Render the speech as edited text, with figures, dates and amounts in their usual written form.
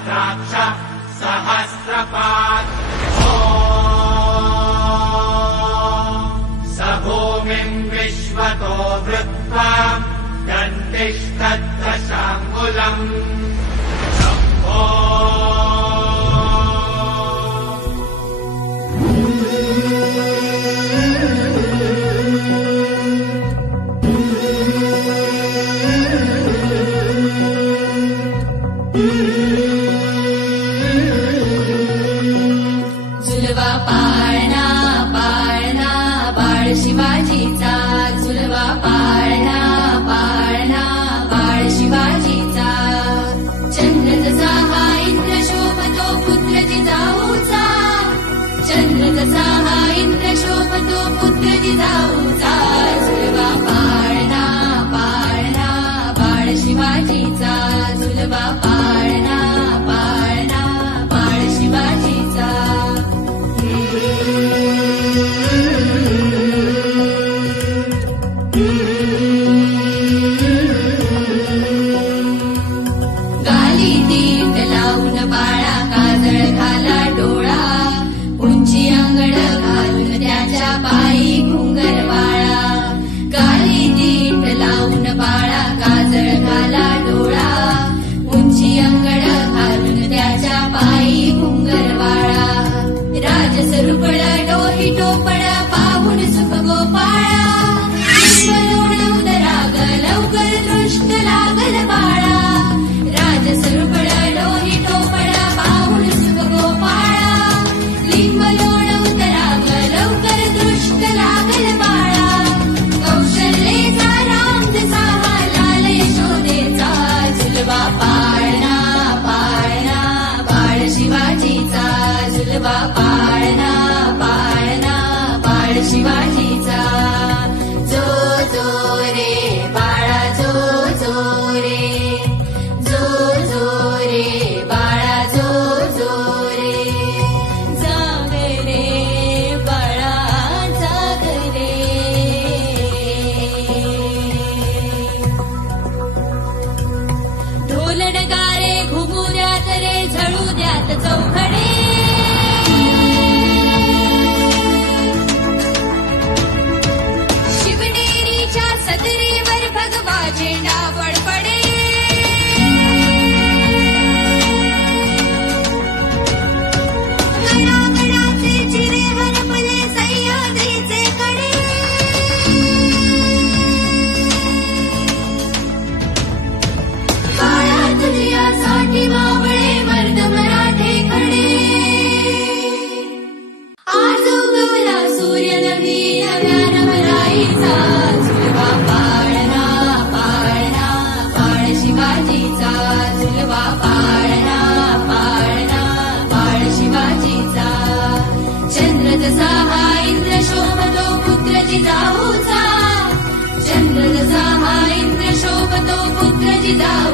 सहस्राक्ष सहस्रपात् स भूमिम् विश्वतो वृत्वा दन्तिष्ठद्दशाङ्गुलम् शम्भो झुलवा पाळणा पाळणा बाळ शिवाजीचा झुलवा पाळणा पाळणा बाळ शिवाजीचा चंद्र जसा हा इंद्र शोभतो पुत्र जिजाऊचा चंद्र जसा हा इंद्र शोभतो पुत्र जिजाऊचा झुलवा पाळणा पाळणा बाळ शिवाजीचा झुलवा पाळणा पाळणा बाळ शिवाजीचा गाली दीट लावून बाळा काजळ घाला डोळा उंची अंगड घालून त्याच्या पायी घुंगर वाळा गाली दीट लावून बाळा काजळ घाला डोळा उंची अंगड घालून त्याच्या पायी घुंगर वाळा राजस रुपळ डोही टोपळ पाहून सुख गोपाळा उदराग लवकर दृष्ट लागल बाळा राजस रुपळ डोही टोपळ पाहून सुख गोपाळा लिंब लोण उदराग लवकर दृष्ट लागल बाळा कौशल्येचा राम जसा हा लाल यशोदेचा झुलवा पाळणा पाळणा बाळ शिवाजीचा झुलवा पाळणा पाळणा बाळ शिवाजीचा जो जो रे बाळा जो जो रे जो जो रे बाळा जो जो रे जाग रे बाळा जाग रे ढोल नगारे घुमू द्यात रे झळू द्यात चौघडे शिवनेरीच्या सदरेवर भगवा झेंडा फडफडे गडागडाचे चिरे हरपले सह्याद्रीचे कडे बाळा तुझ्यासाठी मावळे मर्द मराठे खडे आज उगवला सूर्य नवी नव्या नवराईचा झुलवा पाळणा पाळणा बाळ शिवाजीचा झुलवा पाळणा पाळणा बाळ शिवाजीचा चंद्र जसा हा इंद्र शोभतो पुत्र जिजाऊचा चंद्र जसा हा इंद्र शोभतो पुत्र जिजाऊ